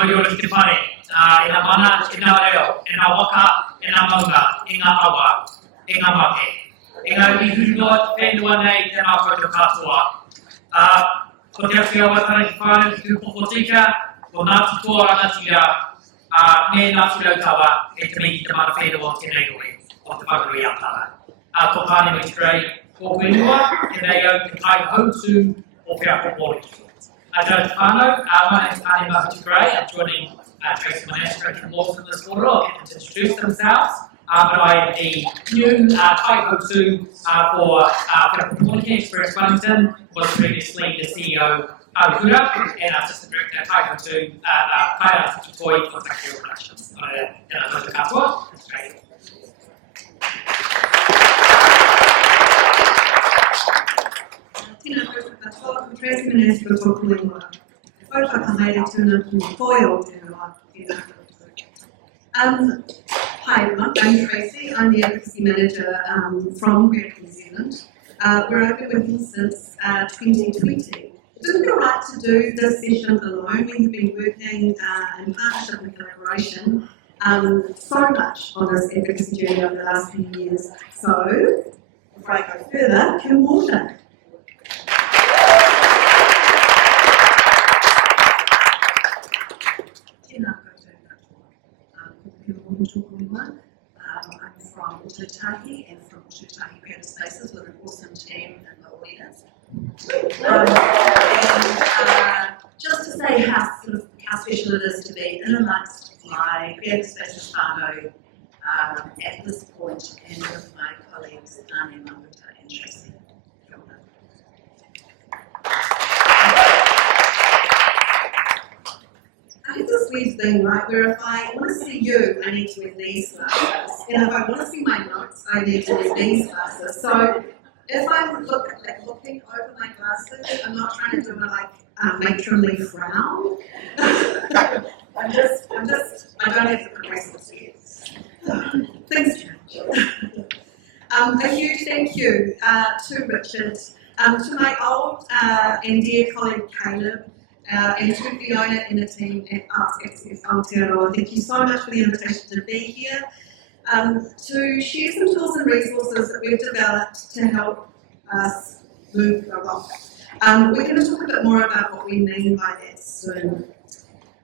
Mauri ora ki te whare, e ngā mana, e ngā reo, e ngā waka, e ngā maunga, e ngā awa, e ngā make. E ngā ihuroa te whenua nei te mā koutou katoa. Ko te awhi awa tana ki whānau ki tūpoko tika, ko nā tutoa rangatira, me nā whirautawa e te mihi te mana whenua tēnei roe o te whakarui atara. Ko Tānemahuta Gray, ko whenua, tēnei au te kai hautu o Wheako Pōneke. Tēnā te whānau, my name is Tānemahuta Gray. I'm joining Tracey Monastra and Kim Morton this quarter. I'll get them to introduce themselves. But I am the new Kai-Ho-Tu for Wheako Pōneke Express Wellington, was previously the CEO of Auaha and Assistant Director at Kai-Ho-Tu, Kai-Ho-Tu Toi Ōtautahi Productions. Ōtautahi katoa, Australia. Tēnā koutou katoa, ko Tracey Monastra tōku ingoa. E whakamaere tūna ki koe Aotearoa, tēnā koutou. Hi everyone, I'm Tracey. I'm the Advocacy Manager from Wheako, New Zealand. We're over with you since 2020. It didn't feel right to do this session alone. We have been working in partnership and collaboration so much on this advocacy journey over the last few years. So, before I go further, Kim Morton. I'm from Ōtautahi and from Ōtautahi Creative Spaces with an awesome team in the audience. Just to say how special it is to be in amongst my Creative Spaces whānau at this point and with my colleagues Tānemahuta and Tracey. I have this weird thing, right, where if I want to see you, I need to wear these glasses. And if I want to see my notes, I need to wear these glasses. So if I'm looking over my glasses, I'm not trying to do a matronly frown. I don't have the progressive yet. Things change. A huge thank you to Richard, to my old and dear colleague Caleb, and to Fiona and the team at Arts Access Aotearoa. Thank you so much for the invitation to be here, to share some tools and resources that we've developed to help us move along. We're going to talk a bit more about what we mean by that soon.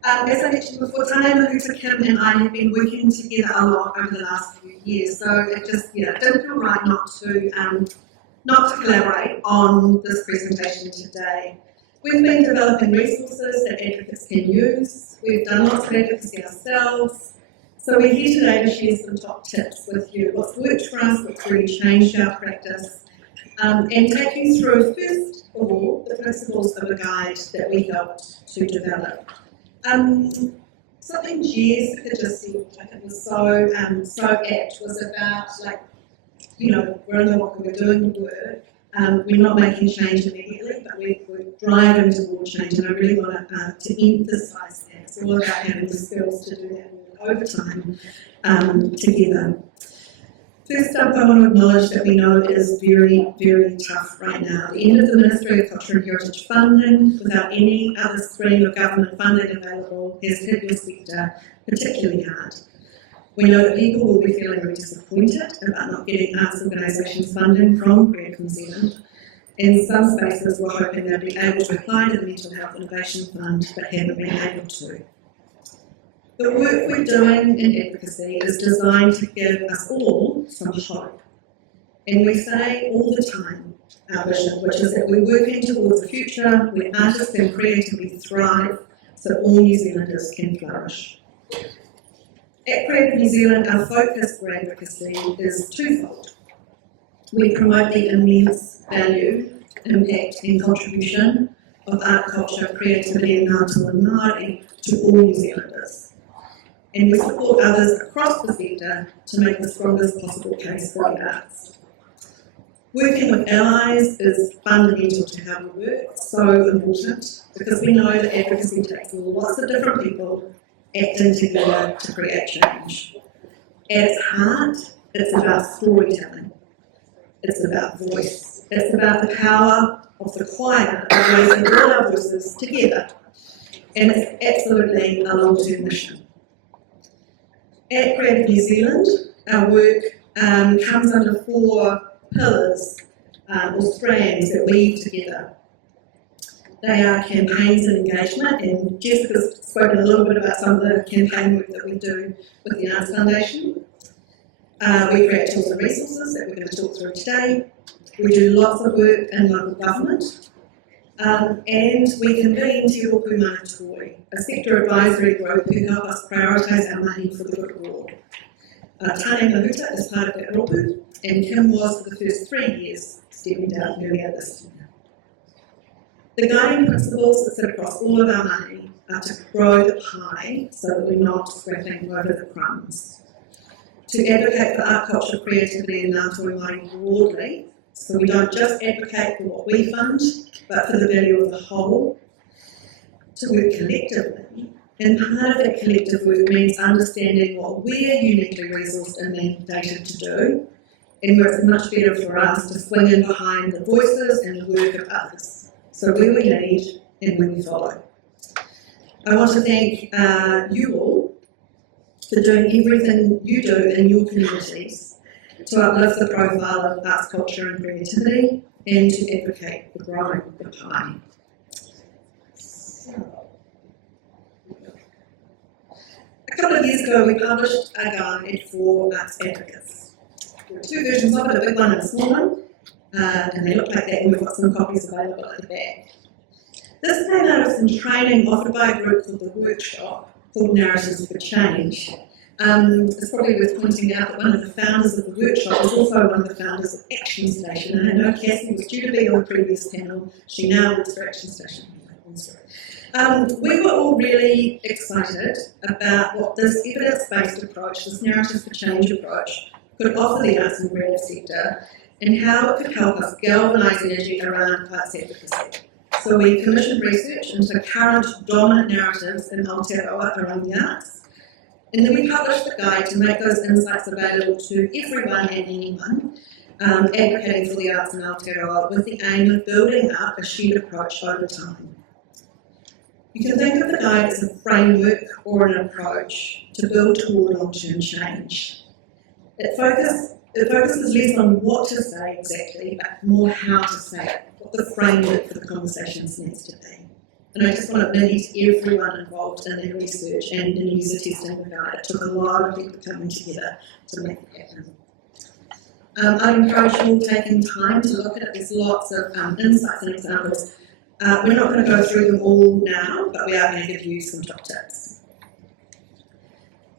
As I mentioned before, Tānemahuta, Kim and I have been working together a lot over the last few years, so it just didn't feel right not to collaborate on this presentation today. We've been developing resources that advocates can use. We've done lots of advocacy ourselves. So we're here today to share some top tips with you. What's worked for us, what's really changed our practice, and take you through, first of all, the principles of a guide that we helped to develop. Something Jessica just said, which I think was so apt, was about, we're in the Wāhi, we're doing the work. We're not making change immediately, but we're driving toward change, and I really want to emphasise that. It's all about having the skills to do that over time together. First up, I want to acknowledge that we know it is very, very tough right now. The end of the Ministry of Culture and Heritage funding, without any other stream of government funding available, has hit your sector particularly hard. We know that people will be feeling really disappointed about not getting arts organisations funding from Wheako New Zealand. In some spaces, we're hoping they'll be able to apply to the Mental Health Innovation Fund, but haven't been able to. The work we're doing in advocacy is designed to give us all some hope. And we say all the time our vision, which is that we're working towards a future where artists can creatively thrive so all New Zealanders can flourish. At Creative New Zealand, our focus for advocacy is twofold. We promote the immense value, impact and contribution of art, culture, creativity and ngātua and Māori to all New Zealanders. And we support others across the sector to make the strongest possible case for the arts. Working with allies is fundamental to how we work, so important, because we know that advocacy takes lots of different people acting together to create change. At its heart, it's about storytelling. It's about voice. It's about the power of the choir of raising all our voices together. and it's absolutely a long-term mission. At Creative New Zealand, our work comes under 4 pillars or strands that weave together. They are campaigns and engagement, and Jessica's spoken a little bit about some of the campaign work that we do with the Arts Foundation. We create tools and resources that we're going to talk through today. We do lots of work in local government, and we convene Te Rōpū Mātori, a sector advisory group who help us prioritise our money for the good of all. Tānemahuta is part of that rōpū, and Kim was for the first 3 years, stepping down earlier this year. The guiding principles that sit across all of our money are to grow the pie so that we're not scrapping over the crumbs. To advocate for art, culture, creativity and Ngātori Māori broadly, so we don't just advocate for what we fund, but for the value of the whole. To work collectively, and part of that collective work means understanding what we're uniquely resourced and mandated to do, and where it's much better for us to swing in behind the voices and the work of others. So where we lead and where we follow. I want to thank you all for doing everything you do in your communities to uplift the profile of arts, culture and creativity, and to advocate for growing the pie. A couple of years ago we published a guide for arts advocates. There were 2 versions of it, a big one and a small one. And they look like that, and we've got some copies available at the back. This came out of some training offered by a group called the Workshop, called Narratives for Change. It's probably worth pointing out that one of the founders of the Workshop was also one of the founders of Action Station, and I know Cassie was due to be on the previous panel. She now works for Action Station. We were all really excited about what this evidence-based approach, this Narrative for Change approach, could offer the arts and creative sector, and how it could help us galvanise energy around arts advocacy. So we commissioned research into current dominant narratives in Aotearoa around the arts, and then we published the guide to make those insights available to everyone and anyone advocating for the arts in Aotearoa, with the aim of building up a shared approach over time. You can think of the guide as a framework or an approach to build toward long-term change. It focuses less on what to say exactly, but more how to say it, what the framework for the conversations needs to be. And I just want to thank everyone involved in the research and in user testing the guide. It took a lot of people coming together to make it happen. I encourage you all taking time to look at it. There's lots of insights and examples. We're not going to go through them all now, but we are going to give you some top tips.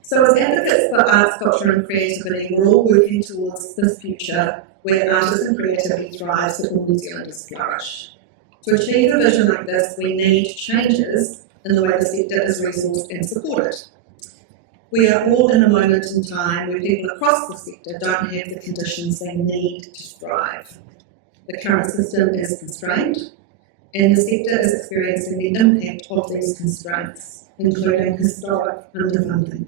So as advocates for arts, culture and creativity, we're all working towards this future where artists and creativity thrive so all New Zealanders flourish. To achieve a vision like this, we need changes in the way the sector is resourced and supported. We are all in a moment in time where people across the sector don't have the conditions they need to thrive. The current system is constrained, and the sector is experiencing the impact of these constraints, including historic underfunding.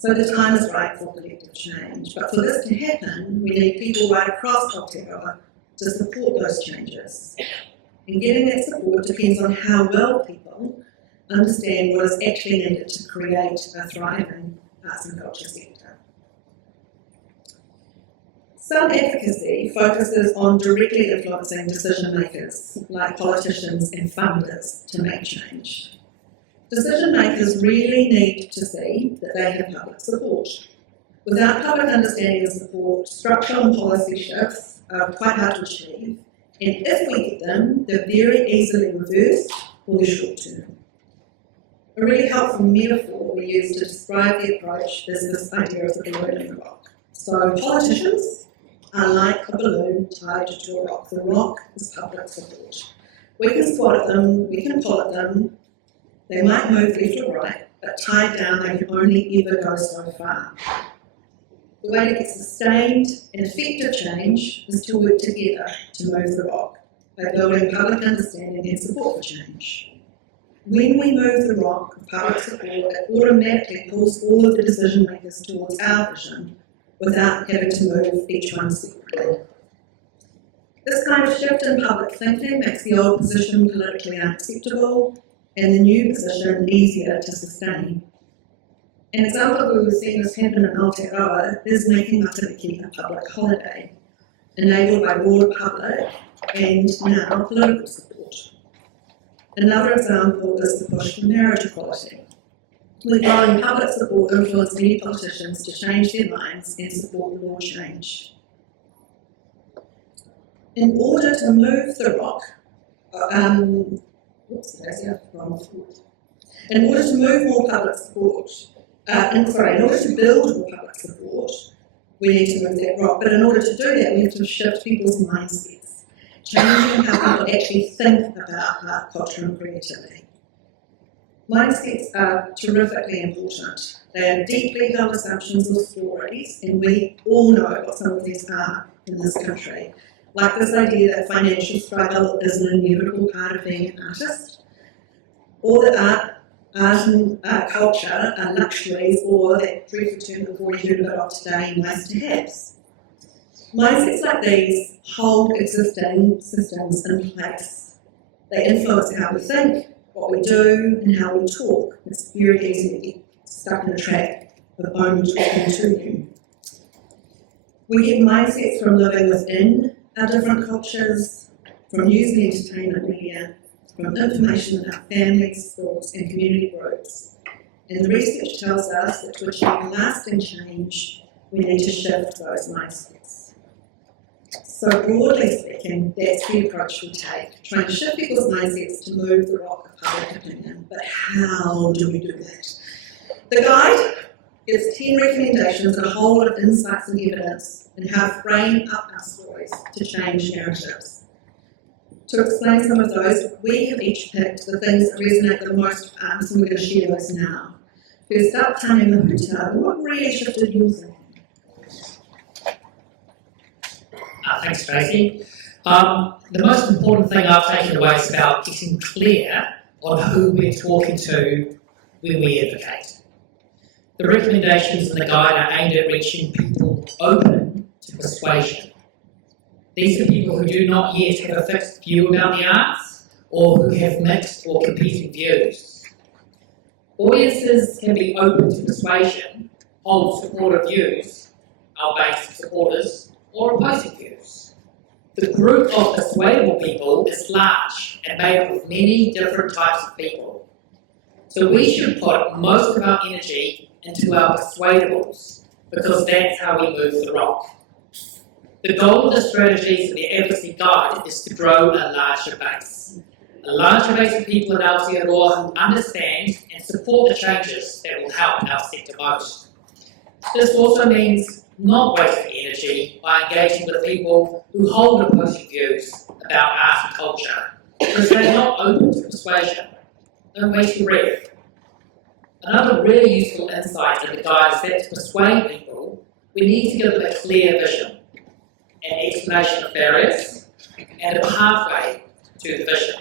So the time is right for collective change, but for this to happen, we need people right across Aotearoa to support those changes. And getting that support depends on how well people understand what is actually needed to create a thriving arts and culture sector. Some advocacy focuses on directly influencing decision makers, like politicians and funders, to make change. Decision makers really need to see that they have public support. Without public understanding and support, structural and policy shifts are quite hard to achieve, and if we get them, they're very easily reversed or they're short term. A really helpful metaphor we use to describe the approach is this idea of the balloon in the rock. So politicians are like a balloon tied to a rock. The rock is public support. We can squat at them, we can pull at them. They might move left or right, but tied down they can only ever go so far. The way to get sustained and effective change is to work together to move the rock by building public understanding and support for change. When we move the rock of public support, it automatically pulls all of the decision makers towards our vision without having to move each one separately. This kind of shift in public thinking makes the old position politically unacceptable, and the new position easier to sustain. An example where we've seen this happen in Aotearoa is making Matariki a public holiday, enabled by broad public and now political support. Another example is the push for marriage equality. We're growing public support influence many politicians to change their minds and support law change. In order to move the rock, in order to move more public support, in order to build more public support, we need to move that rock. But in order to do that, we have to shift people's mindsets, changing how people actually think about art, culture, and creativity. Mindsets are terrifically important. They are deeply held assumptions or stories, and we all know what some of these are in this country. Like this idea that financial struggle is an inevitable part of being an artist, or that art and culture are luxuries, or that dreadful term we've already heard about today, nice to haves. Mindsets like these hold existing systems in place. They influence how we think, what we do, and how we talk. It's very easy to get stuck in a trap of only talking to you. We get mindsets from living within our different cultures, from news and entertainment media, from information about families, schools, and community groups. And the research tells us that to achieve lasting change, we need to shift those mindsets. So broadly speaking, that's the approach we take, trying to shift people's mindsets to move the rock of public opinion. But how do we do that? The guide gives 10 recommendations and a whole lot of insights and evidence in how to frame up our stories to change narratives. To explain some of those, we have each picked the things that resonate the most with us, and we're going to share those now. First up, Tānemahuta, what really shifted your thinking? Thanks, Tracey. The most important thing I've taken away is about getting clear on who we're talking to when we advocate. The recommendations in the guide are aimed at reaching people open to persuasion. These are people who do not yet have a fixed view about the arts, or who have mixed or competing views. Audiences can be open to persuasion, hold supportive views, albeit supporters, or opposing views. The group of persuadable people is large and made up of many different types of people. So we should put most of our energy into our persuadables, because that's how we move the rock. The goal of the strategies of the advocacy guide is to grow a larger base of people in Aotearoa who understand and support the changes that will help our sector most. This also means not wasting energy by engaging with people who hold opposing views about art and culture, because they're not open to persuasion. Don't waste your breath. Another really useful insight in the guide is that to persuade people, we need to give them a clear vision, an explanation of barriers, and a pathway to the vision.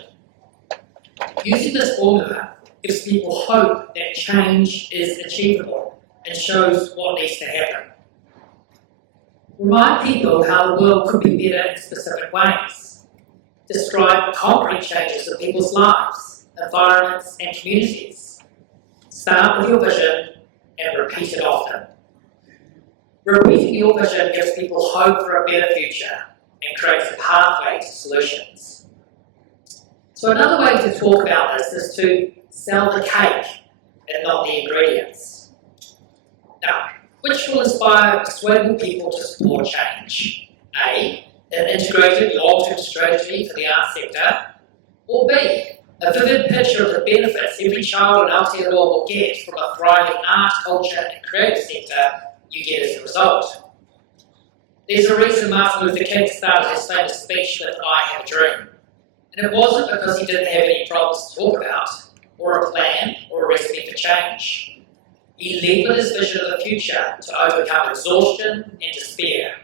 Using this formula gives people hope that change is achievable and shows what needs to happen. Remind people how the world could be better in specific ways. Describe concrete changes in people's lives, environments, and communities. Start with your vision and repeat it often. Repeating your vision gives people hope for a better future and creates a pathway to solutions. So another way to talk about this is to sell the cake and not the ingredients. Now, which will inspire persuadable people to support change? A, an integrated long-term strategy for the arts sector, or B, a vivid picture of the benefits every child in Aotearoa will get from a thriving art, culture and creative sector you get as a result. There's a reason Martin Luther King started his famous speech with "I have a dream." And it wasn't because he didn't have any problems to talk about, or a plan, or a recipe for change. He led with his vision of the future to overcome exhaustion and despair.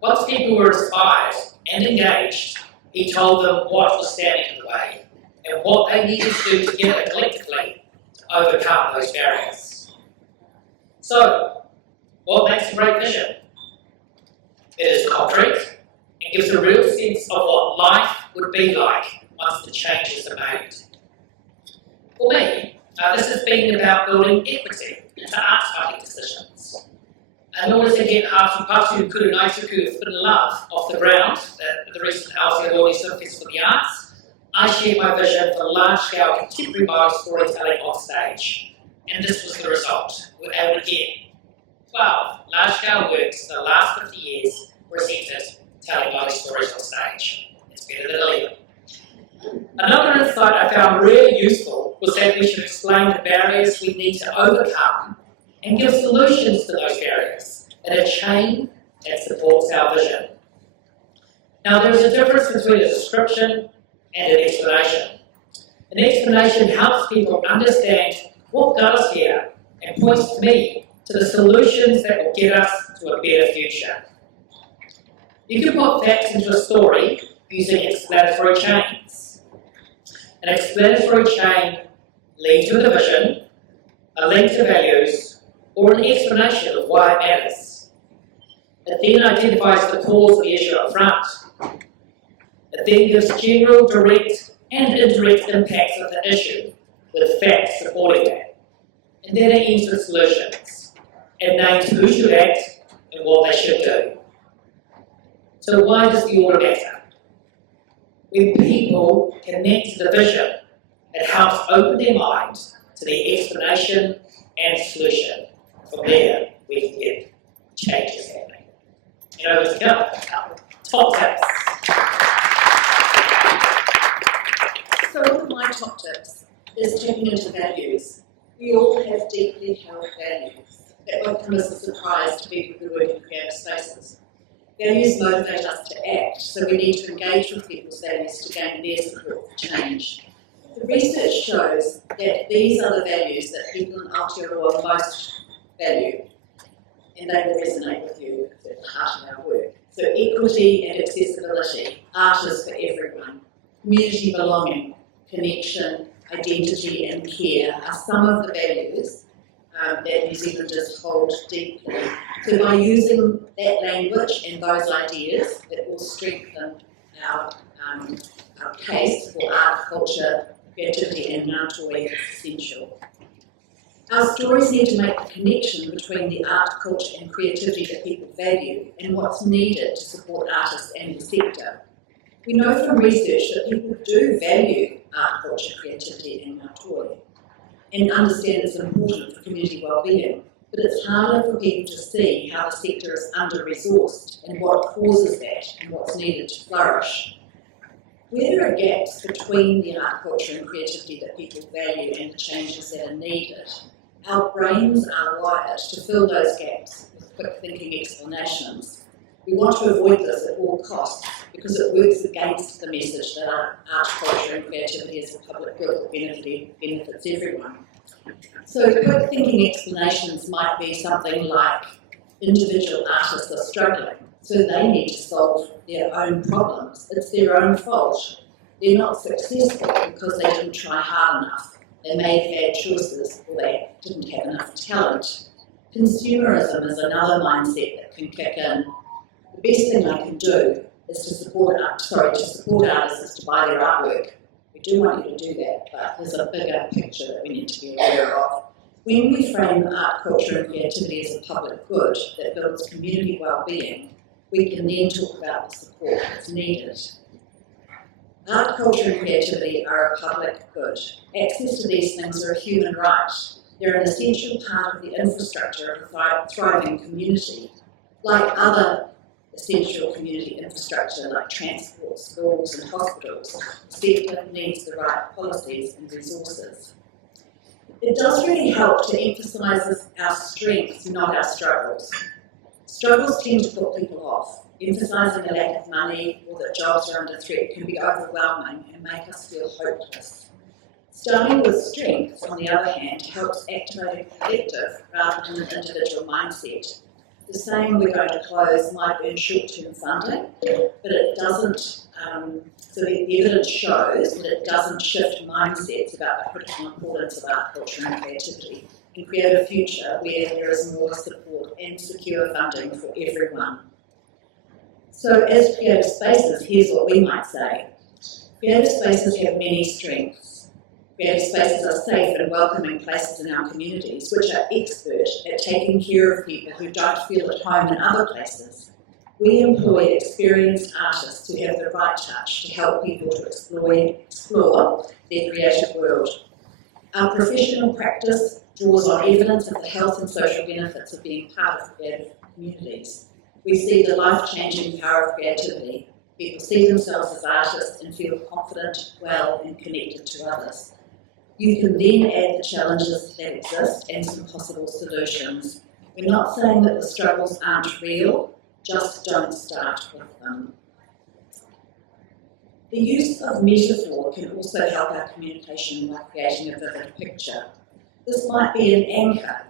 Once people were inspired and engaged, he told them what was standing in the way and what they needed to do together collectively to overcome those barriers. So, what makes a great vision? It is concrete and gives a real sense of what life would be like once the changes are made. For me, this has been about building equity into arts funding decisions. In order to get Hātu Kuru Naituku Fit in Love off the ground at the recent Aotearoa Festival of the Arts, I shared my vision for large-scale contemporary Māori storytelling on stage. And this was the result. We were able to get 12 large-scale works in the last 50 years presented telling Māori stories on stage. It's better than 11. Another insight I found really useful was that we should explain the barriers we need to overcome and give solutions to those barriers in a chain that supports our vision. Now, there's a difference between a description and an explanation. An explanation helps people understand what got us here and points me to the solutions that will get us to a better future. You can put facts into a story using explanatory chains. An explanatory chain leads to a vision, a link to values, or an explanation of why it matters. It then identifies the cause of the issue up front. It then gives general, direct, and indirect impacts of the issue, with facts supporting that. And then it ends with solutions. It names who should act and what they should do. So why does the order matter? When people connect to the vision, it helps open their mind to the explanation and solution. From there, we can get changes happening. And over to Kim. Top tips. So one of my top tips is tapping into values. We all have deeply held values. That won't come as a surprise to people who work in creative spaces. Values motivate us to act, so we need to engage with people's values to gain their support for change. The research shows that these are the values that people in Aotearoa most value, and they will resonate with you at the heart of our work. So equity and accessibility, art is for everyone, community belonging, connection, identity and care are some of the values that New Zealanders hold deeply. So by using that language and those ideas, it will strengthen our case for art, culture, creativity and ngātoi is essential. Our stories need to make the connection between the art, culture and creativity that people value and what's needed to support artists and the sector. We know from research that people do value art, culture, creativity and ngātoi and understand it's important for community well-being, but it's harder for people to see how the sector is under-resourced and what causes that and what's needed to flourish. Where there are gaps between the art, culture and creativity that people value and the changes that are needed, our brains are wired to fill those gaps with quick thinking explanations. We want to avoid this at all costs because it works against the message that art, culture and creativity is a public good that benefits everyone. So quick thinking explanations might be something like individual artists are struggling, so they need to solve their own problems. It's their own fault. They're not successful because they didn't try hard enough. They may have had choices or they didn't have enough talent. Consumerism is another mindset that can kick in. The best thing I can do is to support artists is to buy their artwork. We do want you to do that, but there's a bigger picture that we need to be aware of. When we frame art, culture and creativity as a public good that builds community well-being, we can then talk about the support that's needed. Art, culture and creativity are a public good. Access to these things are a human right. They're an essential part of the infrastructure of a thriving community. Like other essential community infrastructure like transport, schools and hospitals, the sector needs the right policies and resources. It does really help to emphasise our strengths, not our struggles. Struggles tend to put people off. Emphasising a lack of money or that jobs are under threat can be overwhelming and make us feel hopeless. Starting with strengths, on the other hand, helps activate a collective rather than an individual mindset. The saying we're going to close might earn short-term funding, but it doesn't, so the evidence shows that it doesn't shift mindsets about the critical importance of art, culture and creativity and create a future where there is more support and secure funding for everyone. So as creative spaces, here's what we might say. Creative spaces have many strengths. Creative spaces are safe and welcoming places in our communities, which are expert at taking care of people who don't feel at home in other places. We employ experienced artists who have the right touch to help people to explore their creative world. Our professional practice draws on evidence of the health and social benefits of being part of creative communities. We see the life-changing power of creativity. People see themselves as artists and feel confident, well, and connected to others. You can then add the challenges that exist and some possible solutions. We're not saying that the struggles aren't real, just don't start with them. The use of metaphor can also help our communication by creating a vivid picture. This might be an anchor,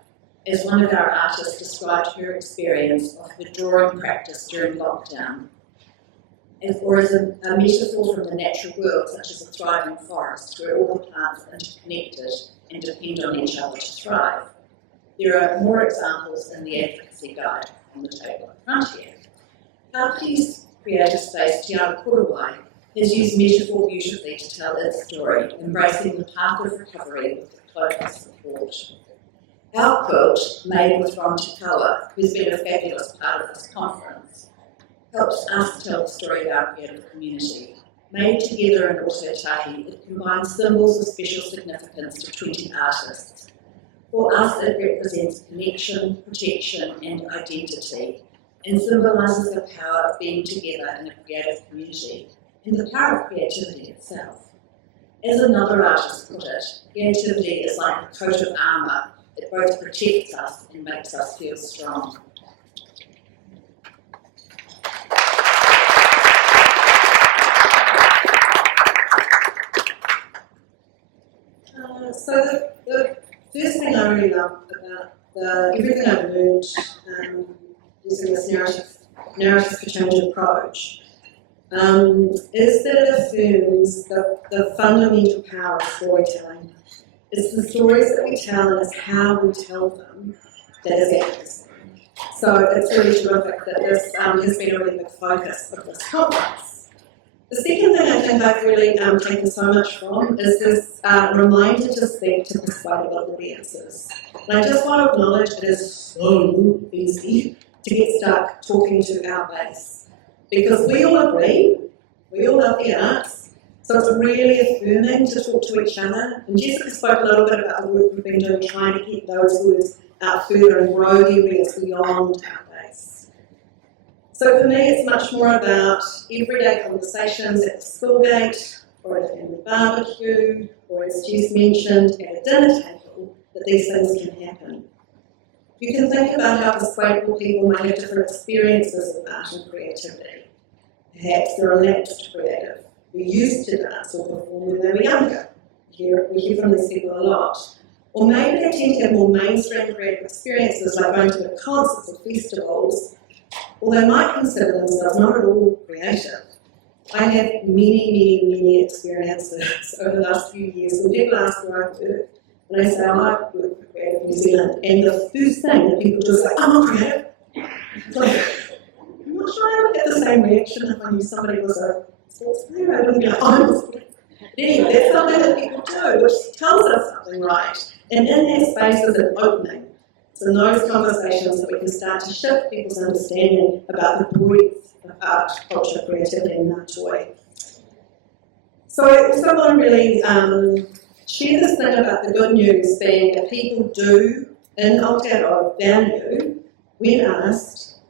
as one of our artists described her experience of the drawing practice during lockdown, or as a metaphor from the natural world, such as a thriving forest where all the plants are interconnected and depend on each other to thrive. There are more examples in the advocacy guide on the table in front here. Tāwhi's creative space, Te Aroha, has used metaphor beautifully to tell its story, embracing the path of recovery with the closest support. Our quilt, made with Ron Takawa, who's been a fabulous part of this conference, helps us tell the story of our creative community. Made together in Ōtautahi, it combines symbols of special significance to 20 artists. For us, it represents connection, protection, and identity, and symbolises the power of being together in a creative community, and the power of creativity itself. As another artist put it, creativity is like a coat of armour that both protects us and makes us feel strong. So the first thing I really love about everything I've learned using this narrative for change approach is that it affirms the fundamental power of storytelling. It's the stories that we tell and it's how we tell them that is advocacy. So it's really terrific that this has been a really big focus of this conference. The second thing I think I've really taken so much from is this reminder to speak to persuadable audiences. And I just want to acknowledge it is so easy to get stuck talking to our base. Because we all agree, we all love the arts, so it's really affirming to talk to each other. And Jessica spoke a little bit about the work we've been doing trying to get those words out further and grow the awareness beyond our base. So for me, it's much more about everyday conversations at the school gate, or at a family barbecue, or as Jess mentioned, at a dinner table, that these things can happen. You can think about how persuadable people might have different experiences with art and creativity. Perhaps they're relaxed creative, who used to dance or perform when they were younger. We hear from these people a lot. Or maybe they tend to have more mainstream creative experiences like going to concerts or festivals, or they might consider themselves not at all creative. I have many experiences over the last few years when people ask where I work, and I say, I work for Creative New Zealand, and the first thing that people do is like, I'm not creative. It's like, I'm not sure I would get the same reaction if I knew somebody was a sports player. I wouldn't be like, oh, I'm a sports player. Anyway, that's something that people do, which tells us something right. And in that space is an opening. It's in those conversations that we can start to shift people's understanding about the breadth of art, culture, creativity, and art joy. So I also want to really share this thing about the good news being that people do in Aotearoa value, when asked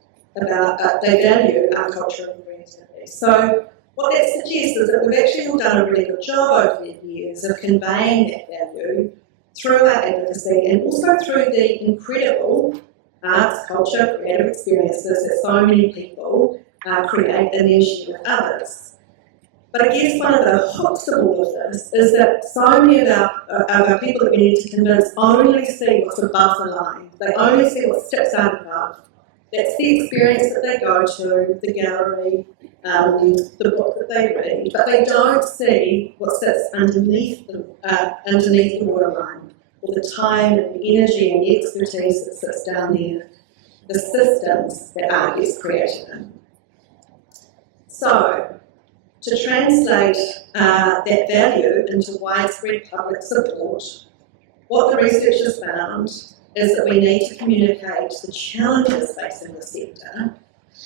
about, they value our culture and creativity. So what that suggests is that we've actually all done a really good job over the years of conveying that value through our advocacy and also through the incredible arts, culture, creative experiences that so many people create and then share with others. But I guess one of the hooks of all of this is that so many of our people that we need to convince only see what's above the line. They only see what steps out above. That's the experience that they go to, the gallery, the book that they read, but they don't see what sits underneath the waterline, or the time and the energy and the expertise that sits down there, the systems that art gets created in. So, To translate that value into widespread public support, what the researchers found is that we need to communicate the challenges facing the sector,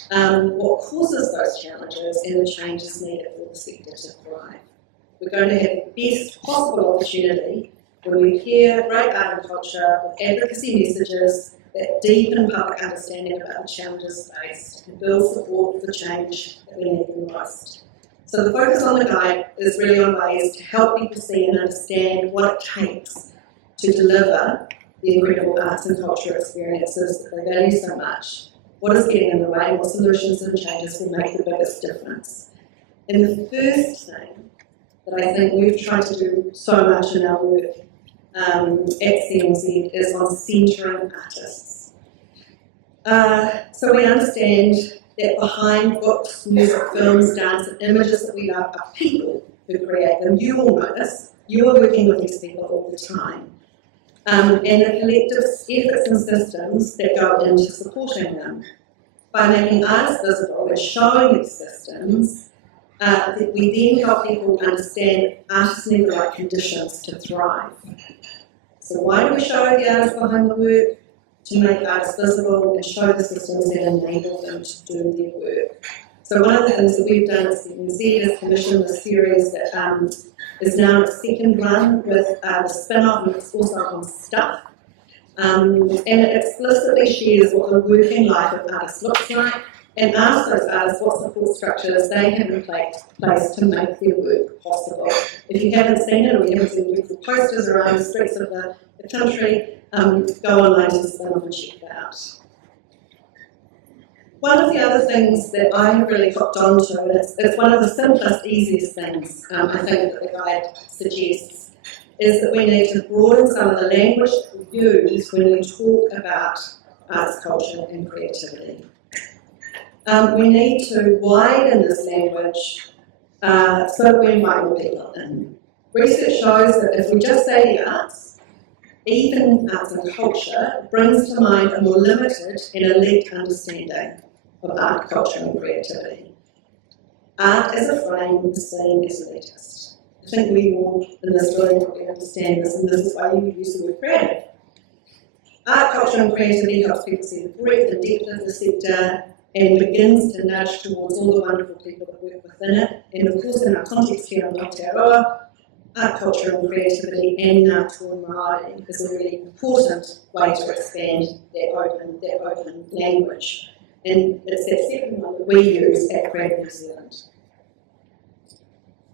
what causes those challenges, and the changes needed for the sector to thrive. We're going to have the best possible opportunity when we pair great art and culture with advocacy messages that deepen public understanding about the challenges faced and build support for change that we need the most. So the focus on the guide is really on ways to help people see and understand what it takes to deliver the incredible arts and culture experiences that they value so much. What is getting in the way, what solutions and changes will make the biggest difference. And the first thing that I think we've tried to do so much in our work at CMZ is on centering artists. So we understand that behind books, music, films, dance and images that we love are people who create them. You all know this. You are working with these people all the time. And the collective efforts and systems that go into supporting them. By making artists visible and showing these systems, we then help people understand artists need the right conditions to thrive. So why do we show the artists behind the work? To make artists visible and show the systems that enable them to do their work. So one of the things that we've done at CMZ is commissioned a series that is now its second run with the spin-off, and it's also on Stuff. And it explicitly shares what the working life of artists looks like and asks those artists what support structures they have in place to make their work possible. If you haven't seen it or you haven't seen beautiful posters around the streets of the country, go online to the spin-off and check it out. One of the other things that I have really hooked onto, and it's one of the simplest, easiest things I think that the guide suggests, is that we need to broaden some of the language that we use when we talk about arts, culture and creativity. We need to widen this language so that we invite more people in. Research shows that if we just say the arts, even arts and culture, brings to mind a more limited and elite understanding of art, culture and creativity. Art as a frame is seen as elitist. I think we all in this room probably understand this, and this is why you use the word creative. Art, culture and creativity helps people see the breadth and depth of the sector and begins to nudge towards all the wonderful people that work within it. And of course, in our context here in Aotearoa, art, culture and creativity and Ngā Māori is a really important way to expand that open language. And it's that second one that we use at Creative New Zealand.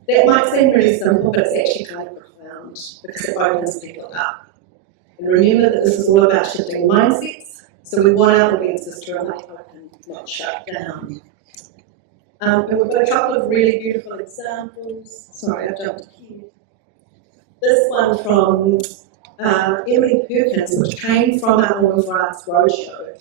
That might seem really simple, but it's actually kind of profound because it opens people up. And remember that this is all about shifting mindsets, so we want our audiences to remain open, not shut down. And we've got a couple of really beautiful examples. Sorry, I jumped ahead. This one from Emily Perkins, which came from our Women for Arts Roadshow.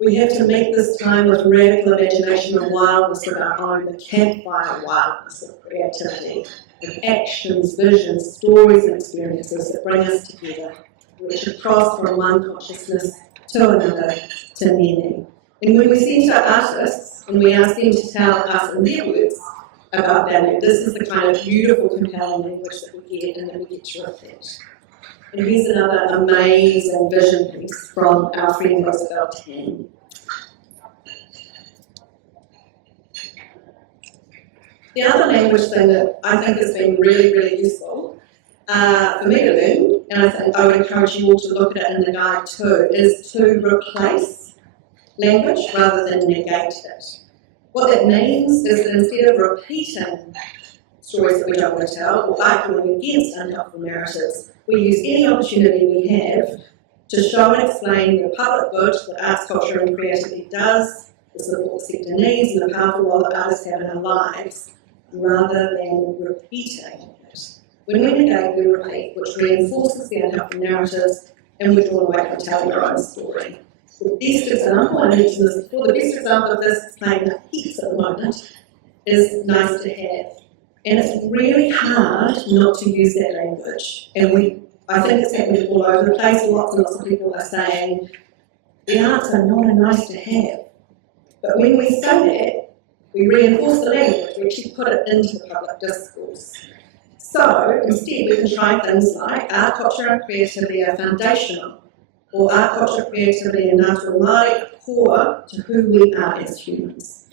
We have to meet this time with radical imagination and wildness of our own, the campfire wildness of creativity, with actions, visions, stories and experiences that bring us together, which cross from one consciousness to another, to many. And when we send our artists and we ask them to tell us in their words about value, this is the kind of beautiful, compelling language that we get and that we get to reflect. And here's another amazing vision piece from our friend Roosevelt Tan. The other language thing that I think has been really, really useful for me to learn, and I think I would encourage you all to look at it in the guide too, is to replace language rather than negate it. What that means is that instead of repeating stories that we don't want to tell or arguing against unhelpful narratives, we use any opportunity we have to show and explain the public good that arts, culture and creativity does, the support the sector needs and the powerful role that artists have in our lives, rather than repeating it. When we negate, we repeat, which reinforces the unhelpful narratives and we're drawn away from telling our own story. The best example, I mentioned this before, the best example of this playing heaps at the moment is Nice to Have. And it's really hard not to use that language. And I think it's happening all over the place. Lots and lots of people are saying, the arts are not a nice to have. But when we say that, We reinforce the language, we actually put it into the public discourse. So instead we can try things like art, culture and creativity are foundational, or art, culture, creativity and Ngāti Māori are core to who we are as humans.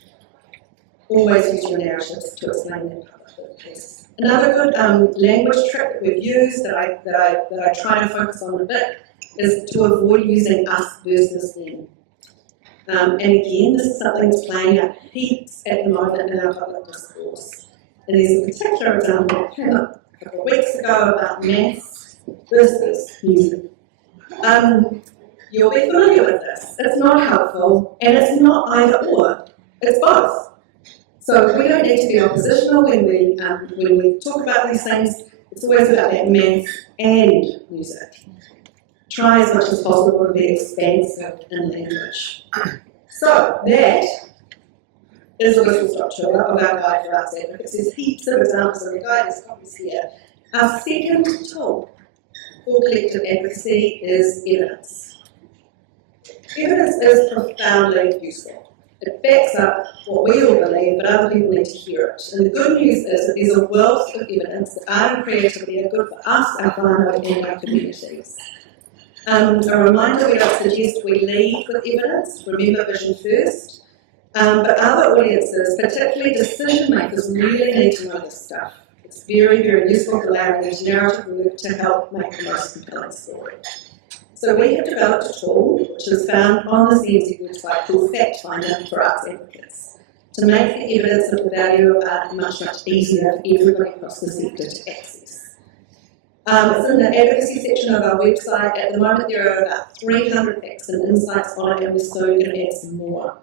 Always use your narratives to explain their public purpose. Another good language trick that we've used that I try to focus on a bit is to avoid using us versus them. And again, this is something that's playing out heaps at the moment in our public discourse. And there's a particular example that came up a couple of weeks ago about maths versus music. You'll be familiar with this. It's not helpful, and it's not either or. It's both. So we don't need to be oppositional when we talk about these things. It's always about that maths and music. Try as much as possible to be expansive in language. So that is a whistle-stop tour of our guide for arts advocacy. There's heaps of examples in the guide, there's copies here. Our second tool for collective advocacy is evidence. Evidence is profoundly useful. It backs up what we all believe, but other people need to hear it. And the good news is that there's a wealth of evidence that art and creativity are good for us, our whānau, and our communities. A reminder, we don't suggest we lead with evidence, remember vision first, but other audiences, particularly decision makers, really need to know this stuff. It's very, very useful for layering into narrative work to help make the most compelling story. So we have developed a tool which is found on the CMC website called Fact Finder for Arts Advocates to make the evidence of the value of art much, much easier for everybody across the sector to access. It's in the advocacy section of our website. At the moment there are about 300 facts and insights on it, and we're soon going to add some more.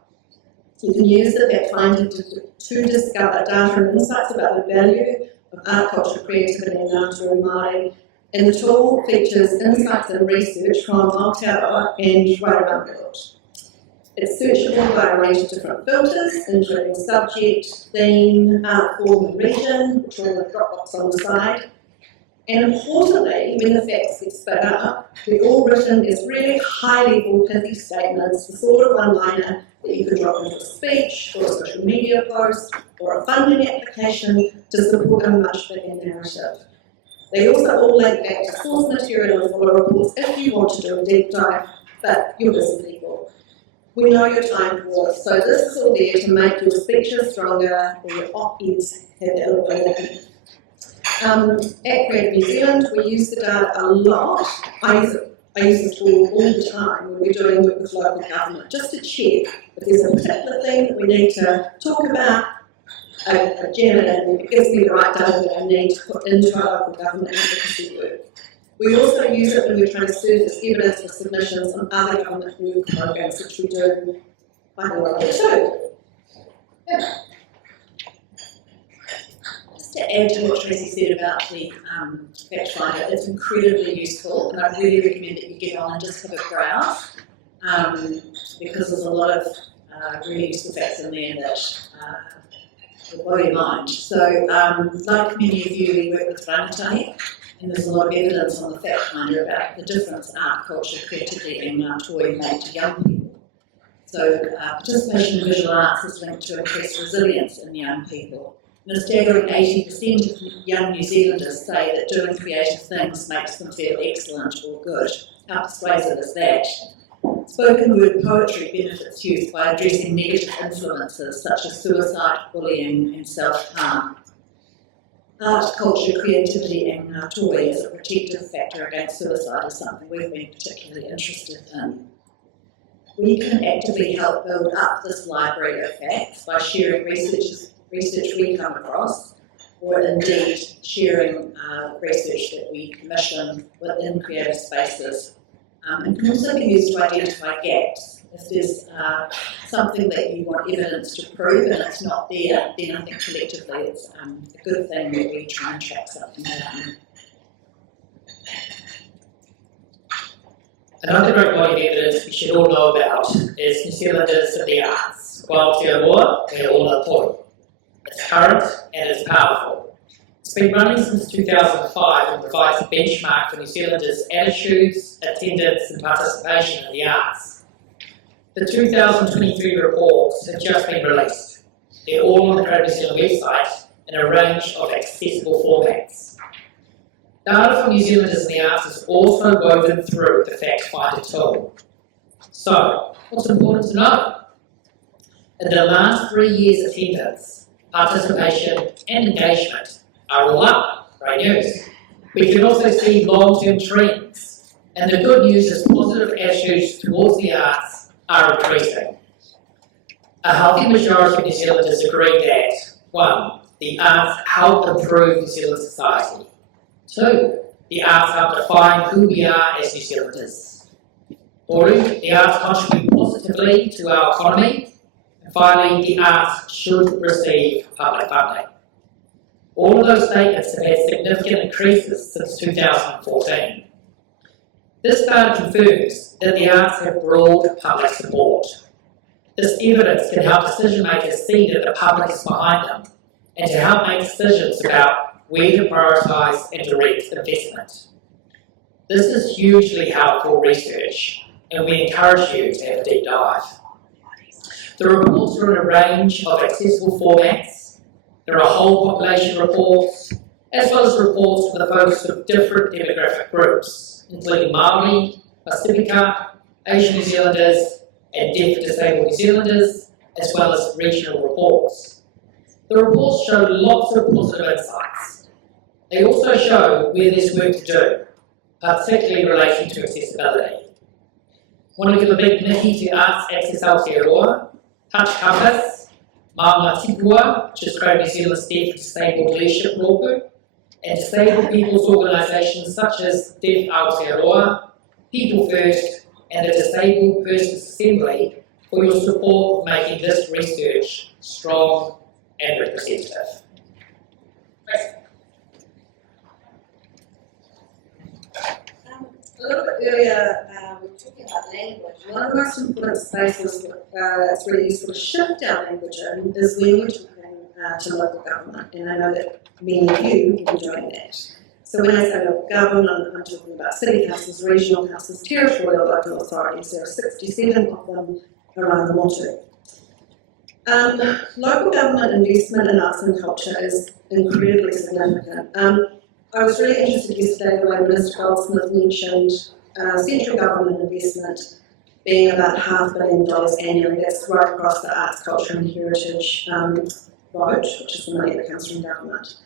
You can use the Fact Finder to discover data and insights about the value of art, culture, creativity and Ngāti Māori. And the tool features insights and research from Aotearoa and right around the world. It's searchable by a range of different filters, including subject, theme, art form and region, which are all in the Dropbox on the side. And importantly, when the facts get split up, they're all written as really high-level, pithy statements, the sort of one-liner that you can drop into a speech, or a social media post, or a funding application to support a much bigger narrative. They also all link back to source material and follow reports if you want to do a deep dive, but you're busy people. We know your time poor, so this is all there to make your speeches stronger or your op-eds have that little bit. At Creative New Zealand, we use the data a lot. I use this tool all the time when we're doing work with local government, just to check if there's a particular thing that we need to talk about. A jam it in, it gives me the right data that I need to put into our local government advocacy work. We also use it when we're trying to surface evidence for submissions on other government work programs, which we do quite a lot too. Yeah. Just to add to what Tracey said about the Fact Finder, it's incredibly useful, and I really recommend that you get on and just have a browse, because there's a lot of really useful facts in there that will blow your mind. So, like many of you, we work with rangatahi, and there's a lot of evidence on the Fact Finder about the difference art, culture, creativity and Ngāti make to young people. So, participation in visual arts is linked to increased resilience in young people. And a staggering 80% of young New Zealanders say that doing creative things makes them feel excellent or good. How persuasive is that? Spoken word poetry benefits youth by addressing negative influences such as suicide, bullying and self-harm. Art, culture, creativity and Ngāti as a protective factor against suicide is something we've been particularly interested in. We can actively help build up this library of facts by sharing research we come across, or indeed sharing research that we commission within creative spaces. And can also be used to identify gaps. If there's something that you want evidence to prove and it's not there, then I think collectively it's a good thing that we try and track something down. Another great body of evidence we should all know about is New Zealanders of the arts. Aotearoa, e ola toi. It's current and it's powerful. It's been running since 2005 and provides a benchmark for New Zealanders' attitudes, attendance and participation in the arts. The 2023 reports have just been released. They're all on the Creative New Zealand website in a range of accessible formats. Data from New Zealanders in the arts is also woven through the Fact Finder tool. So, what's important to know? In the last 3 years' attendance, participation and engagement are all up. Great news. We can also see long-term trends, and the good news is positive attitudes towards the arts are increasing. A healthy majority of New Zealanders agree that 1. The arts help improve New Zealand society. 2. The arts help define who we are as New Zealanders. 3. The arts contribute positively to our economy. And finally, the arts should receive public funding. All of those statements have had significant increases since 2014. This data confirms that the arts have broad public support. This evidence can help decision makers see that the public is behind them and to help make decisions about where to prioritise and direct investment. This is hugely helpful research, and we encourage you to have a deep dive. The reports are in a range of accessible formats. There are whole population reports, as well as reports for the focus of different demographic groups, including Māori, Pacifica, Asian New Zealanders, and deaf and disabled New Zealanders, as well as regional reports. The reports show lots of positive insights. They also show where there's work to do, particularly relating to accessibility. I want to give a big mihi to Arts Access Aotearoa, Touch Compass, Māma Tipua, which is Creative New Zealand's Deaf and Disabled Leadership Role Group, and disabled people's organisations such as Deaf Aotearoa, People First, and the Disabled Persons Assembly for your support of making this research strong and representative. A little bit earlier, we were talking about language. One of the most important spaces that's really useful to shift our language in is when we're talking to local government, and I know that many of you will be doing that. So when I say local government, I'm talking about city councils, regional councils, territorial local authorities. There are 67 of them around the Motu. Local government investment in arts and culture is incredibly significant. I was really interested yesterday the way Minister Goldsmith mentioned central government investment being about $500 million annually. That's right across the arts, culture and heritage road, which is the money that comes from government.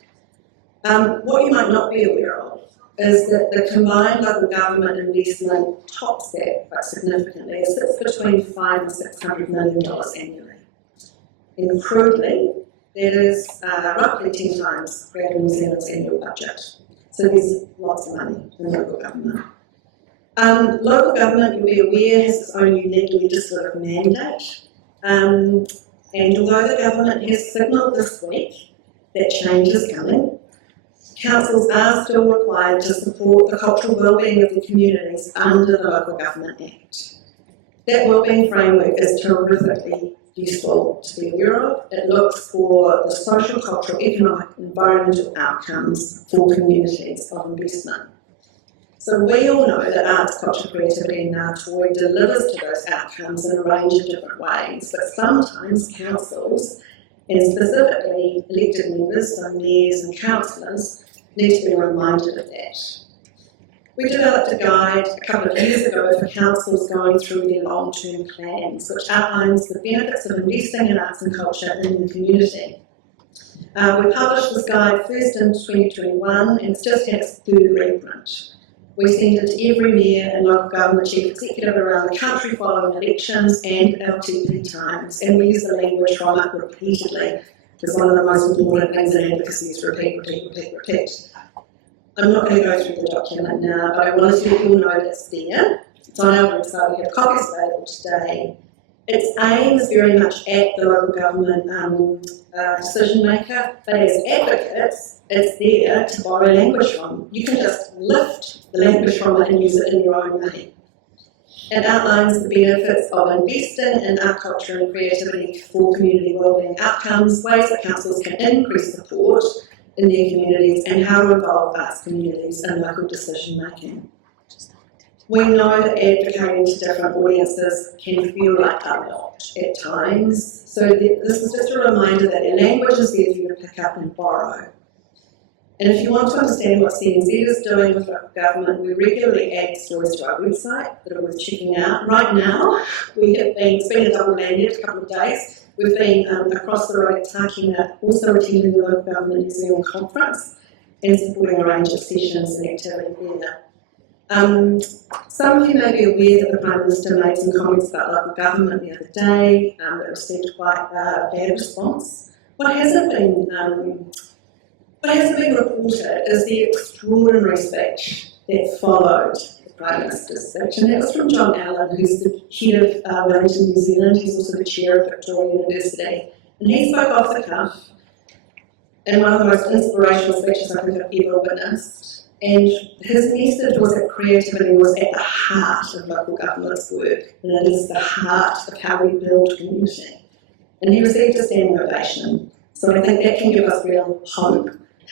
What you might not be aware of is that the combined local government investment tops that quite significantly. It sits between $500 and $600 million annually. And crudely, that is roughly 10 times Creative New Zealand's annual budget. So there's lots of money in local government. Local government, you'll be aware, has its own unique legislative mandate. And although the government has signalled this week that change is coming, councils are still required to support the cultural wellbeing of the communities under the Local Government Act. That wellbeing framework is terrifically useful to be aware of. It looks for the social, cultural, economic, and environmental outcomes for communities of investment. So we all know that arts, culture, creativity and Ngātoe delivers to those outcomes in a range of different ways, but sometimes councils, and specifically elected members, so mayors and councillors, need to be reminded of that. We developed a guide a couple of years ago for councils going through their long-term plans, which outlines the benefits of investing in arts and culture in the community. We published this guide first in 2021 and it's just in its third reprint. We send it to every mayor and local government chief executive around the country following elections and LTP times, and we use the language from it repeatedly, because one of the most important things in advocacy is repeat, repeat, repeat, repeat. I'm not going to go through the document now, but I wanted to let you all know it's there. It's on our website. We have copies available today. Its aim is very much at the local government decision maker, but as advocates, it's there to borrow language from. You can just lift the language from it and use it in your own way. It outlines the benefits of investing in art, culture and creativity for community wellbeing outcomes, ways that councils can increase support in their communities, and how to involve arts communities in local decision making. We know that advocating to different audiences can feel like a lot at times. So this is just a reminder that our language is there for you to pick up and borrow. And if you want to understand what CNZ is doing with local government, we regularly add stories to our website that are worth checking out. Right now, it's been a double land a couple of days. We've been across the road at Tākina, also attending the Local Government New Zealand conference and supporting a range of sessions and activity there. Some of you may be aware that the Prime Minister made some comments about local government the other day that received quite a bad response. What hasn't been reported is the extraordinary speech that followed the Prime Minister's speech, and that was from John Allen, who's the head of Wellington, New Zealand. He's also the chair of Victoria University, and he spoke off the cuff in one of the most inspirational speeches I think I've ever witnessed. And his message was that creativity was at the heart of local government's work, and it is the heart of how we build community. And he received a standing ovation. So I think that can give us real hope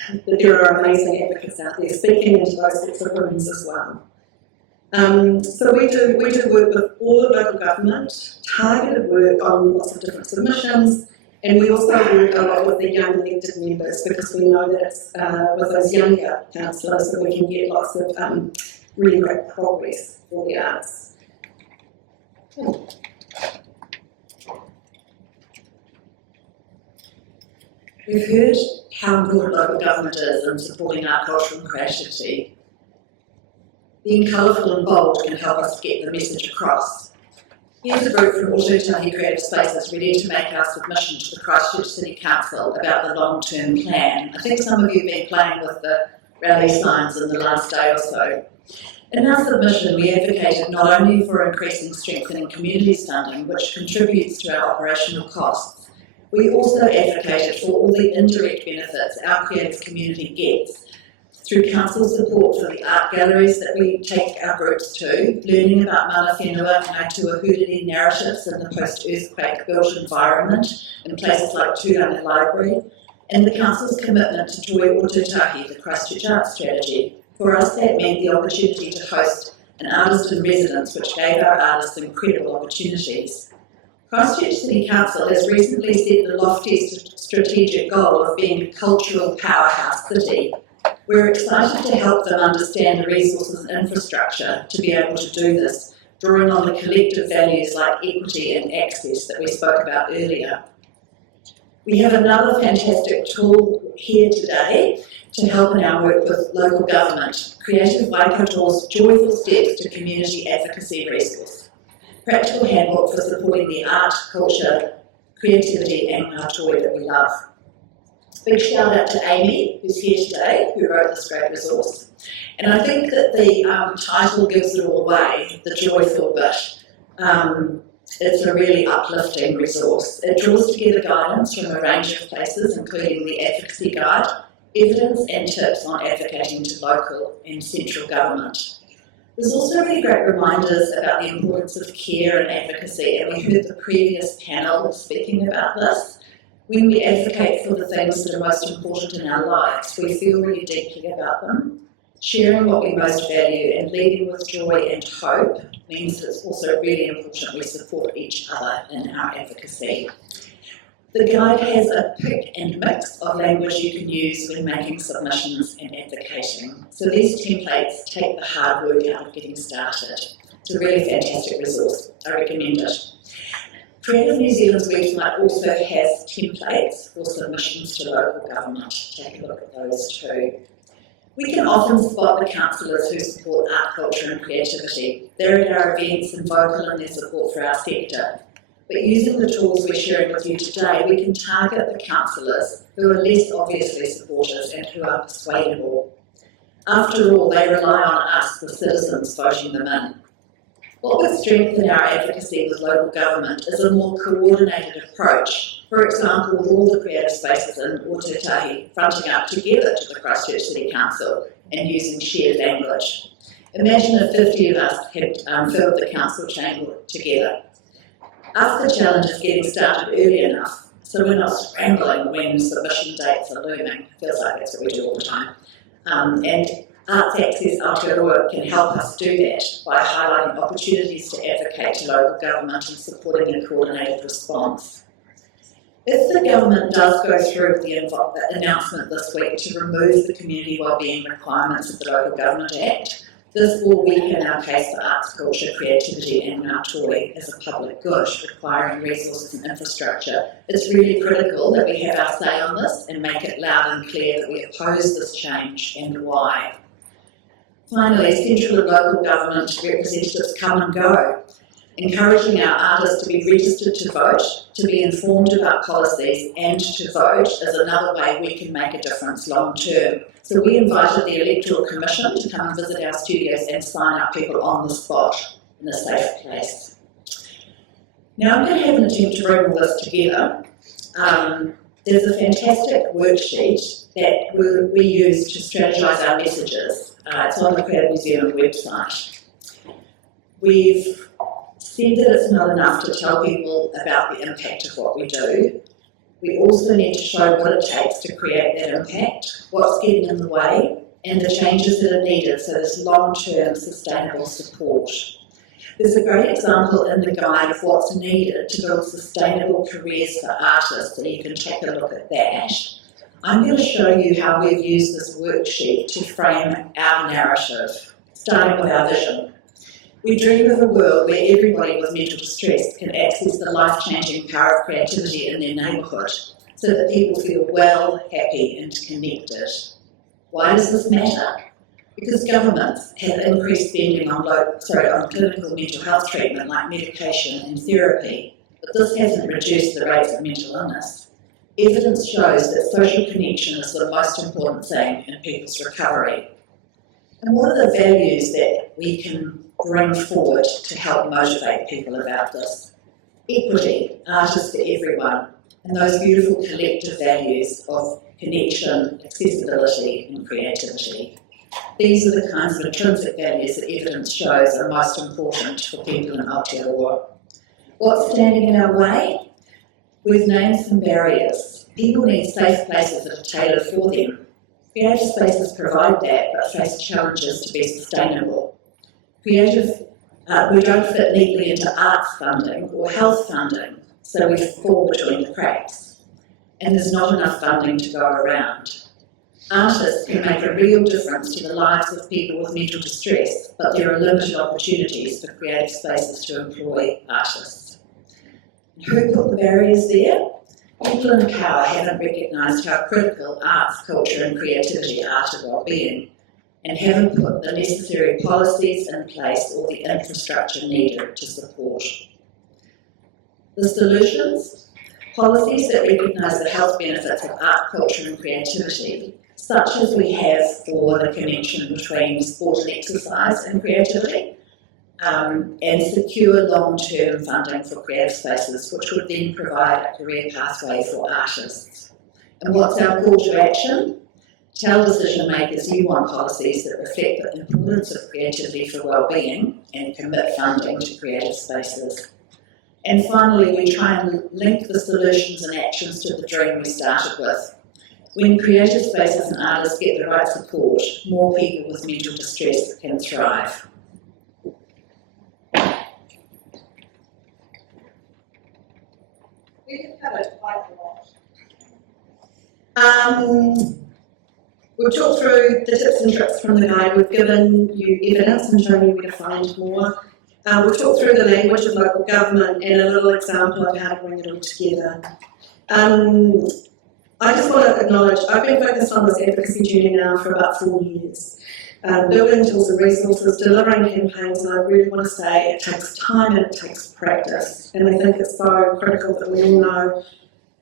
that there are amazing advocates out there speaking into those sorts of rooms as well. So we do work with all of local government, targeted work on lots of different submissions, and we also work a lot with the young elected members because we know that it's with those younger councillors that we can get lots of really great progress for the arts. We've heard how important local government is in supporting art, culture and creativity. Being colourful and bold can help us get the message across. Here's a group from Ōtautahi Creative Spaces ready to make our submission to the Christchurch City Council about the long-term plan. I think some of you have been playing with the rally signs in the last day or so. In our submission, we advocated not only for increasing strengthening communities funding, which contributes to our operational costs, we also advocated for all the indirect benefits our creative community gets through council support for the art galleries that we take our groups to, learning about mana whenua and Atua Huriri narratives in the post-earthquake built environment in places like Tūranga Library, and the council's commitment to Toi Ōtautahi, the Christchurch Arts Strategy. For us, that meant the opportunity to host an artist in residence, which gave our artists incredible opportunities. Christchurch City Council has recently set the loftiest strategic goal of being a cultural powerhouse city. We're excited to help them understand the resources and infrastructure to be able to do this, drawing on the collective values like equity and access that we spoke about earlier. We have another fantastic tool here today to help in our work with local government, Creative Waikator's Joyful Steps to Community Advocacy resource. Practical handbook for supporting the art, culture, creativity and ngātoi that we love. Big shout out to Amy, who's here today, who wrote this great resource. And I think that the title gives it all away, the joyful bit. It's a really uplifting resource. It draws together guidance from a range of places, including the Advocacy Guide, evidence and tips on advocating to local and central government. There's also really great reminders about the importance of care and advocacy, and we heard the previous panel speaking about this. When we advocate for the things that are most important in our lives, we feel really deeply about them. Sharing what we most value and leading with joy and hope means it's also really important we support each other in our advocacy. The guide has a pick and mix of language you can use when making submissions and advocating. So these templates take the hard work out of getting started. It's a really fantastic resource. I recommend it. Creative New Zealand's website also has templates for submissions to local government. Take a look at those too. We can often spot the councillors who support art, culture and creativity. They're at our events and vocal in their support for our sector. But using the tools we're sharing with you today, we can target the councillors who are less obviously supporters and who are persuadable. After all, they rely on us, the citizens, voting them in. What would strengthen our advocacy with local government is a more coordinated approach. For example, with all the creative spaces in Ōtautahi fronting up together to the Christchurch City Council and using shared language. Imagine if 50 of us had filled the council chamber together. After the challenge is getting started early enough, so we're not scrambling when submission dates are looming. Feels like that's what we do all the time. And Arts Access Aotearoa can help us do that by highlighting opportunities to advocate to local government and supporting a coordinated response. If the government does go through with the announcement this week to remove the community wellbeing requirements of the Local Government Act, this will weaken our case for arts, culture, creativity and Ngātori as a public good, requiring resources and infrastructure. It's really critical that we have our say on this and make it loud and clear that we oppose this change and why. Finally, central and local government representatives come and go. Encouraging our artists to be registered to vote, to be informed about policies and to vote is another way we can make a difference long term. So we invited the Electoral Commission to come and visit our studios and sign up people on the spot in a safe place. Now I'm going to have an attempt to bring all this together. There's a fantastic worksheet that we use to strategise our messages. It's on the Creative New Zealand website. We've said that it's not enough to tell people about the impact of what we do. We also need to show what it takes to create that impact, what's getting in the way, and the changes that are needed so there's long-term sustainable support. There's a great example in the guide of what's needed to build sustainable careers for artists, and you can take a look at that. I'm going to show you how we've used this worksheet to frame our narrative, starting with our vision. We dream of a world where everybody with mental distress can access the life-changing power of creativity in their neighbourhood so that people feel well, happy and connected. Why does this matter? Because governments have increased spending on clinical mental health treatment like medication and therapy, but this hasn't reduced the rates of mental illness. Evidence shows that social connection is the most important thing in people's recovery. And what are the values that we can bring forward to help motivate people about this? Equity, art is for everyone, and those beautiful collective values of connection, accessibility and creativity. These are the kinds of intrinsic values that evidence shows are most important for people in Aotearoa. What's standing in our way? We've named some barriers. People need safe places that are tailored for them. Creative spaces provide that, but face challenges to be sustainable. We don't fit neatly into arts funding or health funding, so we fall between the cracks. And there's not enough funding to go around. Artists can make a real difference to the lives of people with mental distress, but there are limited opportunities for creative spaces to employ artists. Who put the barriers there? People in power haven't recognised how critical arts, culture and creativity are to well-being, and haven't put the necessary policies in place or the infrastructure needed to support. The solutions? Policies that recognise the health benefits of art, culture and creativity, such as we have for the connection between sport and exercise and creativity, and secure long-term funding for creative spaces, which would then provide a career pathway for artists. And what's our call to action? Tell decision makers you want policies that reflect the importance of creativity for well-being and commit funding to creative spaces. And finally, we try and link the solutions and actions to the dream we started with. When creative spaces and artists get the right support, more people with mental distress can thrive. We have covered quite a lot. We've talked through the tips and tricks from the guide. We've given you evidence and shown you where to find more. We've talked through the language of local government and a little example of how to bring it all together. I just want to acknowledge, I've been focused on this advocacy journey now for about 4 years. Building tools and resources, delivering campaigns, and I really want to say it takes time and it takes practice. And I think it's so critical that we all know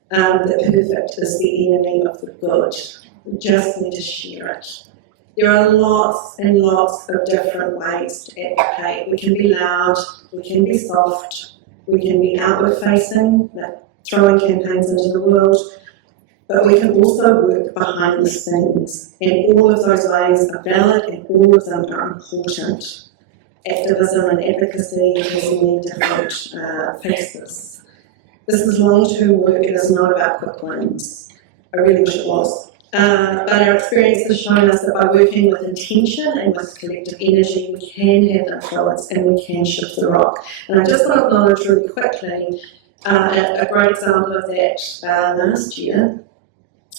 that perfect is the enemy of the good. We just need to share it. There are lots and lots of different ways to advocate. We can be loud, we can be soft, we can be outward facing, like throwing campaigns into the world, but we can also work behind the scenes. And all of those ways are valid and all of them are important. Activism and advocacy has many different faces. This is long-term work, it is not about quick wins. I really wish it was. But our experience has shown us that by working with intention and with collective energy, we can have influence and we can shift the rock. And I just want to acknowledge really quickly a great example of that last year,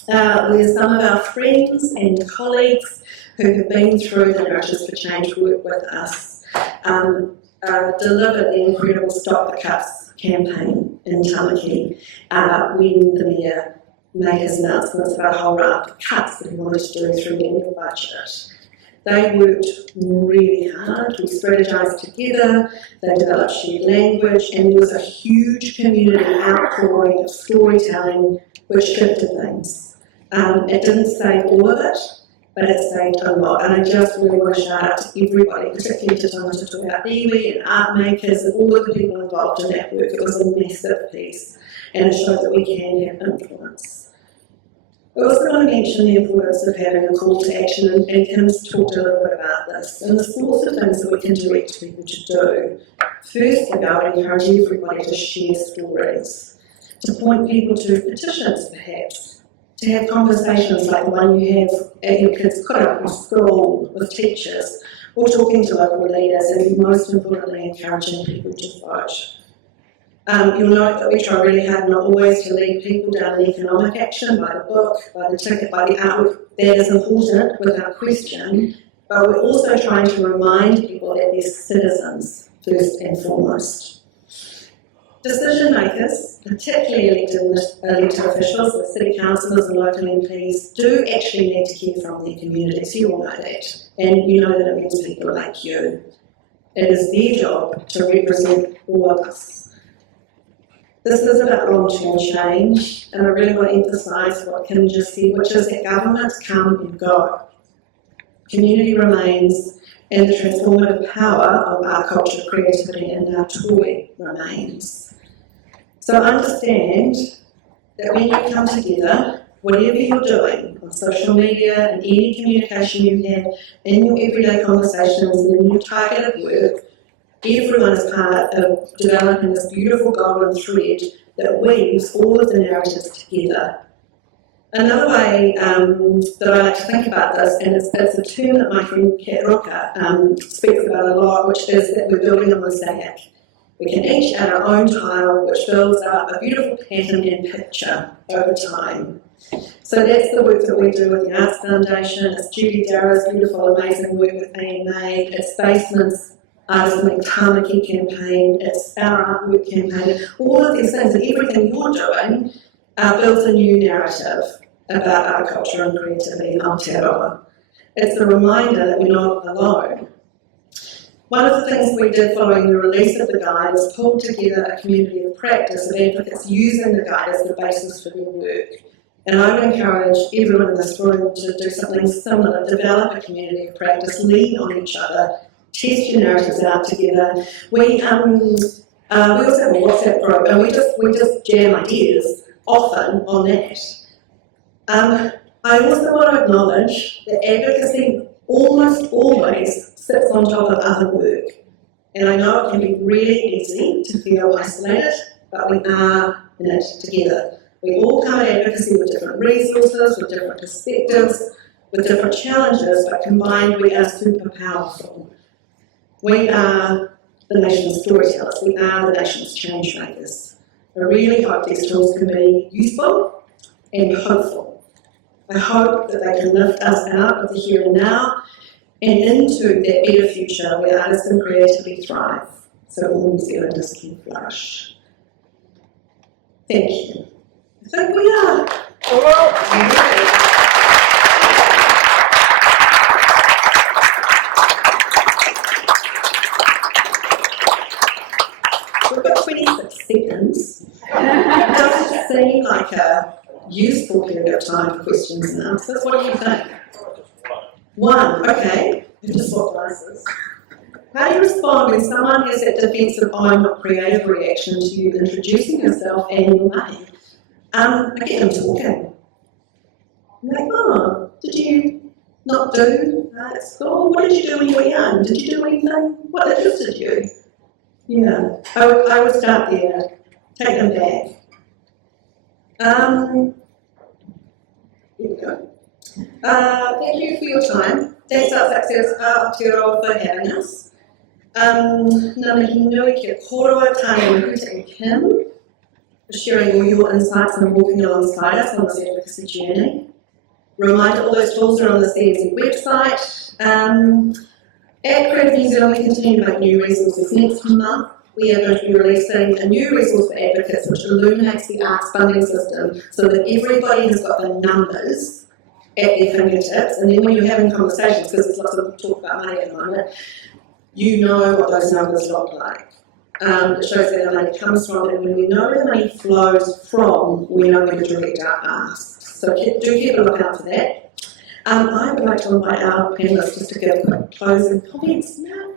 where some of our friends and colleagues who have been through the Narratives for Change work with us delivered the incredible Stop the Cuts campaign in Tamaki when the Mayor made his announcements about a whole raft of cuts that he wanted to do through the annual budget. They worked really hard, we strategised together, they developed shared language, and there was a huge community outpouring of storytelling which shifted things. It didn't save all of it, but it saved a lot. And I just really want to shout out to everybody, particularly to Tānemahuta Gray and art makers and all of the people involved in that work. It was a massive piece, and it showed that we can have influence. I also want to mention the importance of having a call to action, and Kim's talked a little bit about this, and the sorts of things that we can direct people to do. Firstly, I would encourage everybody to share stories, to point people to petitions perhaps, to have conversations like the one you have at your kids' put up in school with teachers, or talking to local leaders, and most importantly encouraging people to vote. You'll note that we try really hard not always to lead people down an economic action by the book, by the ticket, by the artwork. That is important without question, but we're also trying to remind people that they're citizens first and foremost. Decision makers, particularly elected officials, the city councillors and local MPs, do actually need to hear from their communities. You all know that, and you know that it means people like you. It is their job to represent all of us. This is about long-term change, and I really want to emphasise what Kim just said, which is that governments come and go. Community remains, and the transformative power of art, culture, creativity and our toy remains. So understand that when you come together, whatever you're doing on social media and any communication you have in your everyday conversations and in your targeted work, everyone is part of developing this beautiful golden thread that weaves all of the narratives together. Another way that I like to think about this, and it's a term that my friend Kat Rocker speaks about a lot, which is that we're building a mosaic. We can each add our own tile, which builds up a beautiful pattern and picture over time. So that's the work that we do with the Arts Foundation. It's Judy Darrow's beautiful, amazing work with AMA. It's Basement's Artists Make Tāmaki campaign. It's our artwork campaign. All of these things and everything you're doing builds a new narrative about art, culture and creativity in Aotearoa. It's a reminder that we're not alone. One of the things we did following the release of the guide is pull together a community of practice of advocates using the guide as the basis for their work. And I would encourage everyone in this room to do something similar, develop a community of practice, lean on each other, test your narratives out together. We also have a WhatsApp group, and we just jam ideas often on that. I also want to acknowledge that advocacy almost always sits on top of other work. And I know it can be really easy to feel isolated, but we are in it together. We all come at advocacy with different resources, with different perspectives, with different challenges, but combined we are super powerful. We are the nation's storytellers. We are the nation's change makers. I really hope these tools can be useful and hopeful. I hope that they can lift us out of the here and now and into that better future where artists and creativity thrive, so all New Zealanders can flourish. Thank you. I think we are. All right. We've got 26 seconds. It doesn't seem like a useful period of time for questions and answers. What do you think? One, okay. You just swap glasses. How do you respond when someone has that defensive I'm not creative reaction to you introducing yourself and your name? I get them talking. I'm like, oh, did you not do at school? What did you do when you were young? Did you do anything? What interested you? Yeah, I would start there, take them back. Here we go. Thank you for your time. Thanks Arts Access Aotearoa for having us. Ngā mihi nui kia kōrua Tānemahuta and Kim for sharing all your insights and walking alongside us on this advocacy journey. Reminder, all those tools are on the CNZ website. At Creative New Zealand, we continue to make new resources. Next month, we are going to be releasing a new resource for advocates which illuminates the arts funding system so that everybody has got the numbers at their fingertips, and then when you're having conversations, because there's lots of talk about money at the moment, you know what those numbers look like. It shows where the money comes from, and when we know where the money flows from, we know where to direct our asks. So do keep a lookout for that. I would like to invite our panellists just to give quick closing comments now.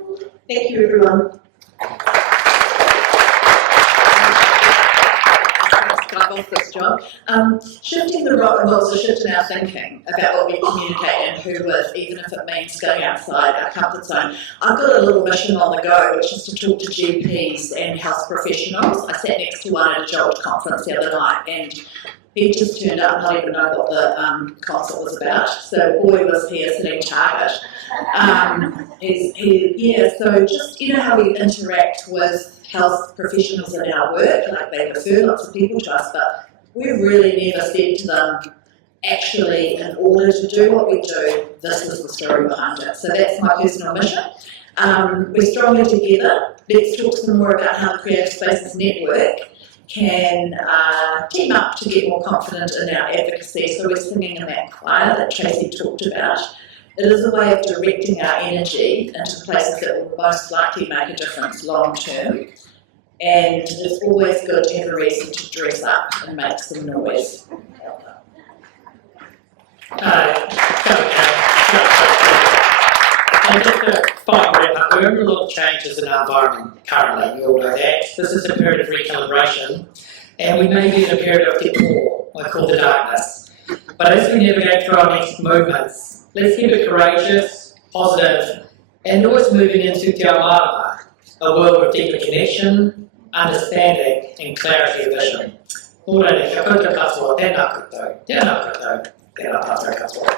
Thank you, everyone. This job. Shifting the role involves a shift in our thinking about what we communicate and who with, even if it means going outside our comfort zone. I've got a little mission on the go, which is to talk to GPs and health professionals. I sat next to one at a JOLT conference the other night, and he just turned up, not even know what the concert was about. So boy was he a sitting target. So just, you know how we interact with health professionals in our work, like they refer lots of people to us, but we've really never said to them, actually, in order to do what we do, this is the story behind it. So that's my personal mission. We're stronger together. Let's talk some more about how the Creative Spaces Network can team up to get more confident in our advocacy. So we're singing in that choir that Tracey talked about. It is a way of directing our energy into places that will most likely make a difference long term. And it's always good to have a reason to dress up and make some noise. And just a final wrap up, we're under a lot of changes in our environment currently, you all know that. This is a period of recalibration, and we may be in a period of detour, I call the darkness. But as we navigate through our next movements, let's keep it courageous, positive, and always moving into Te Auaha, a world of deeper connection, understanding, and clarity of vision. Ora re, kia koutou katoa, tēnā koutou, tēnā koutou, tēnā tātou katoa.